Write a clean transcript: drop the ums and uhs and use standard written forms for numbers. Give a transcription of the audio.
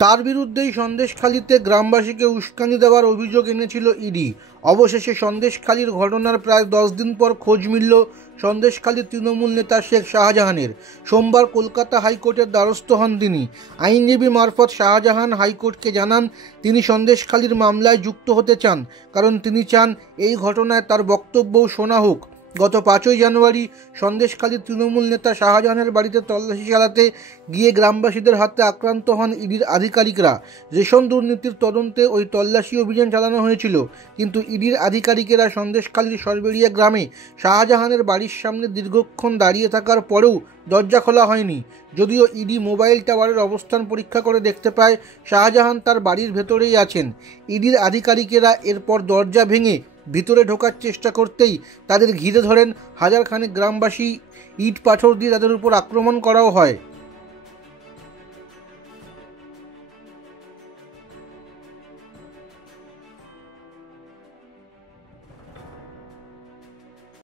তার বিরুদ্ধেই সন্দেশখালীতে গ্রামবাসীকে উস্কানি দেওয়ার অভিযোগ এনেছিল ইডি। অবশেষে সন্দেশখালীর ঘটনার প্রায় 10 দিন পর খোঁজ মিলল সন্দেশখালীর তৃণমূল নেতা শেখ শাহজাহানের। সোমবার কলকাতা হাইকোর্টের দ্বারস্থ হন তিনি। আইনজীবী মারফত শাহজাহান হাইকোর্টকে জানান তিনি সন্দেশখালীর মামলায় যুক্ত হতে চান, কারণ তিনি চান এই ঘটনায় তার বক্তব্যও শোনা হোক। গত 5ই জানুয়ারি সন্দেশখালীর তৃণমূল নেতা শাহজাহানের বাড়িতে তল্লাশি চালাতে গিয়ে গ্রামবাসীদের হাতে আক্রান্ত হন ইডির আধিকারিকরা। রেশন দুর্নীতির তদন্তে ওই তল্লাশি অভিযান চালানো হয়েছিল, কিন্তু ইডির আধিকারিকেরা সন্দেশখালীর সরবেরিয়া গ্রামে শাহজাহানের বাড়ির সামনে দীর্ঘক্ষণ দাঁড়িয়ে থাকার পরেও দরজা খোলা হয়নি। যদিও ইডি মোবাইল টাওয়ারের অবস্থান পরীক্ষা করে দেখতে পায় শাহজাহান তার বাড়ির ভেতরেই আছেন। ইডির আধিকারিকেরা এরপর দরজা ভেঙে ভিতরে ঢোকার চেষ্টা করতেই তাদের ঘিরে ধরেন হাজারখানেক গ্রামবাসী। ইট পাথর দিয়ে তাদের উপর আক্রমণ করাও হয়।